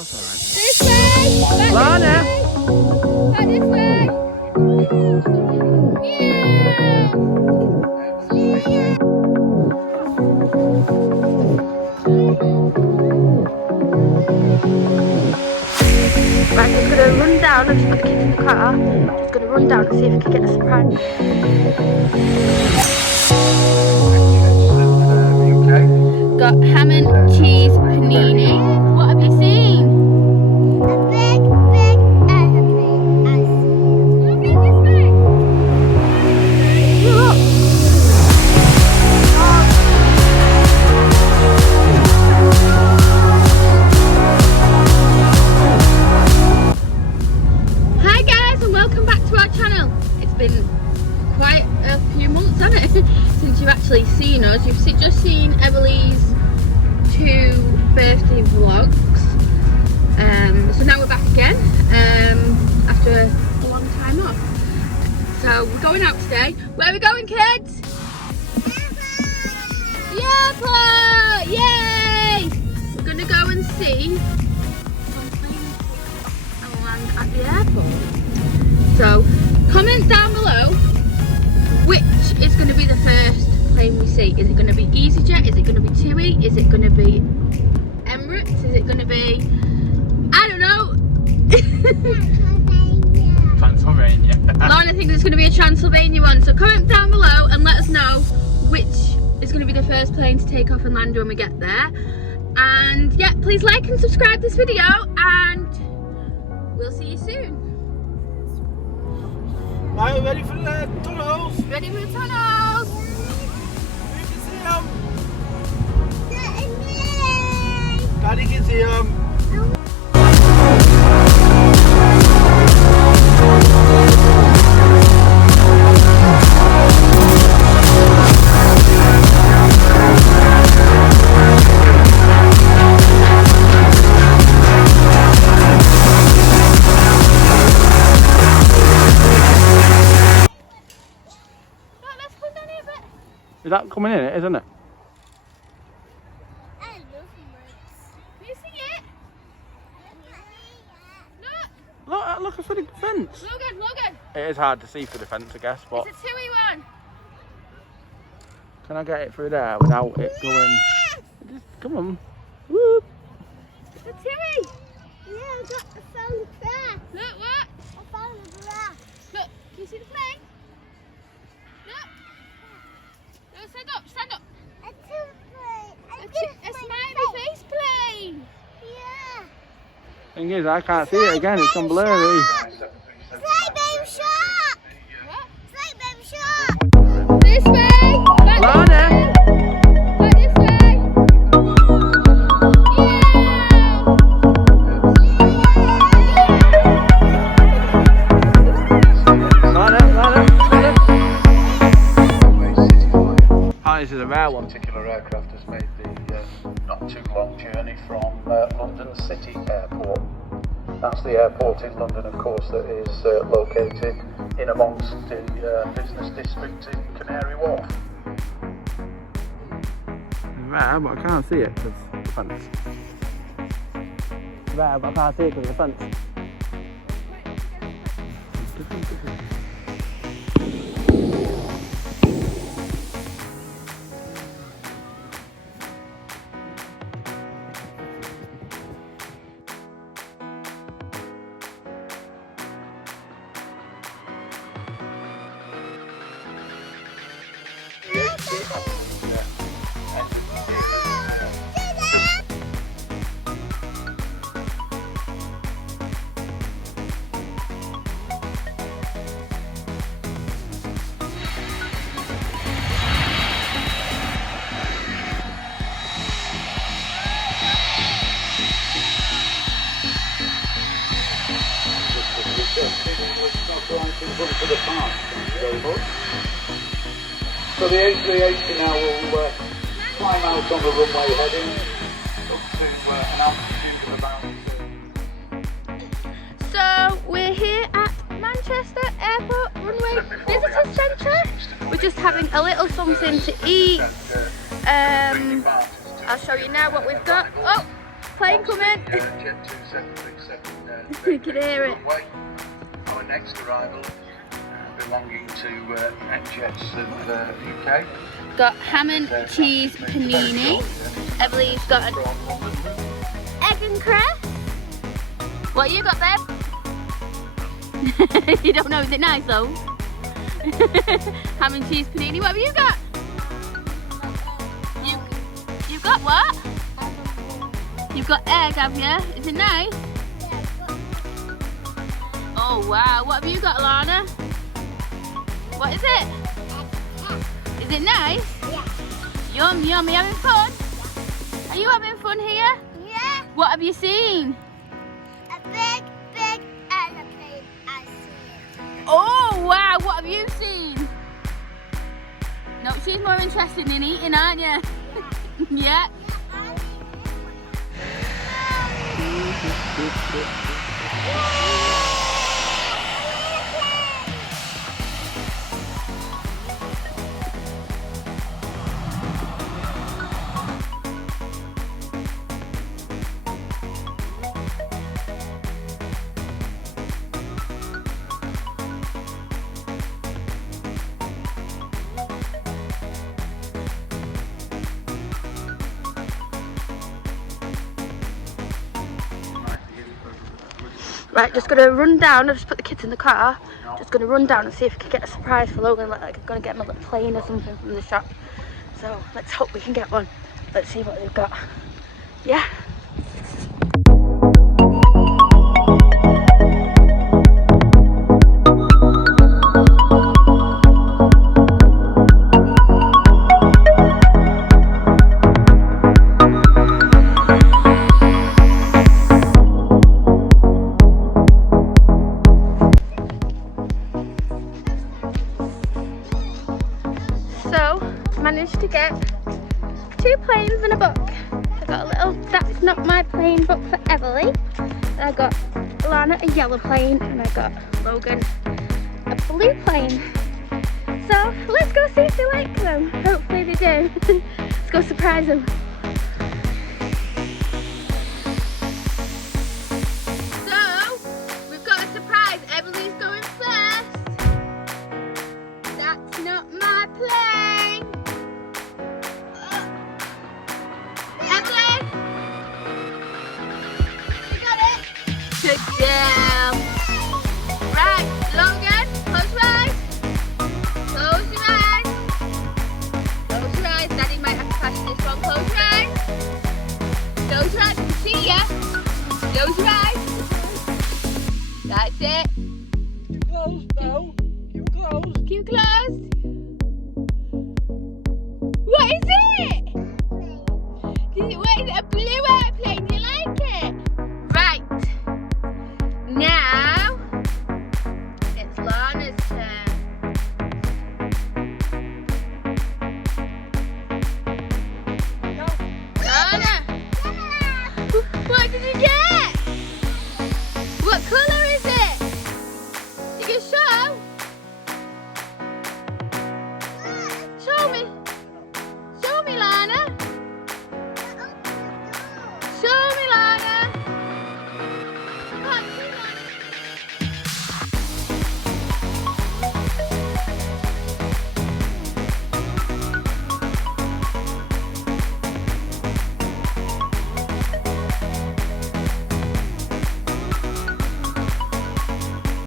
That's alright. This way! Lana! Back this way! Yeah! Right, I'm just gonna run down. I've just got the kids in the car. Just gonna run down and see if I can get a surprise. Got ham and cheese panini. What have you seen? A big aeroplane. I see. Look at this way. Look. Hi guys, and welcome back to our channel. It's been quite a few months, hasn't it, since you've actually seen us. You've just seen Everly's 2 birthday vlogs. So now we're back again after a long time off. So we're going out today. Where are we going, kids? The airport! Yay! We're gonna go and see some planes and land at the airport. So comment down below which is going to be the first plane we see. Is it going to be EasyJet? Is it going to be TUI? Is it going to be Emirates? Is it going to be, I don't know. Transylvania. Lana thinks it's going to be a Transylvania one. So comment down below and let us know which is going to be the first plane to take off and land when we get there. And yeah, please like and subscribe this video, and we'll see you soon. Are you ready for the tunnels? Ready for the tunnels? You can see them. Daddy can see them. Is that coming in, isn't it? I love birds. Can you see it? Look! Look for the fence. Logan! It is hard to see through the fence, I guess, but It's a TUI one. can I get it through there without it going? Just, come on. Whoop. It's a TUI. Yeah, I found a craft. Look, what? I found a craft. Look, can you see the plane? Look. No, stand up. A two-plane. A smiley face plane. Yeah. Thing is, I can't see it again. It's gone blurry. Slide baby shark. What? Slide baby shark. This way. Back Lana. Back this way. This is a rare one. Particular aircraft has made the not too long journey from London City Airport. That's the airport in London, of course, that is located in amongst the business district in Canary Wharf. It's rare, but I can't see it because of the fence. It's rare, but I can't see it because of the fence. So the A380 now will climb out on the runway heading up to an altitude of about... So we're here at Manchester Airport Runway Visitor Centre. We're just having a little something to eat. I'll show you now what we've got. Oh, plane coming. Jet 2737. You can hear it. Runway. Our next arrival belonging to NJets of UK. Got ham and cheese panini. Emily's got an egg and cress. What you got, babe? You don't know, is it nice though? Ham and cheese panini. What have you got? You've got what? You've got egg, have you? Is it nice? Oh wow, what have you got, Lana? What is it? Is it nice? Yeah. Yum yum, are you having fun? Are you having fun here? Yeah. What have you seen? A big aeroplane. I see it. Oh wow, what have you seen? No, she's more interested in eating, aren't you? Yeah. Right, just gonna run down. I've just put the kids in the car. Just gonna run down and see if I can get a surprise for Logan. Like I'm gonna get him a little plane or something from the shop. So let's hope we can get one. Let's see what they've got. Yeah. Managed to get 2 planes and a book. I got a little That's Not My Plane book for Everly. And I got Lana a yellow plane and I got Logan a blue plane. So let's go see if they like them. Hopefully they do. Let's go surprise them. So we've got a surprise. Everly's going first. That's not my plane. Good job. Right, Logan, close your eyes. Close your eyes. Close your eyes. Daddy might have to pass this one. Close your eyes. Close your eyes. I can see ya. Close your eyes. That's it. Keep closed now. Keep closed. Keep closed. What is it? What is it? A blue airplane. Do you like it? Right. Now, it's Lana's turn. Lana! What did you get? What colour?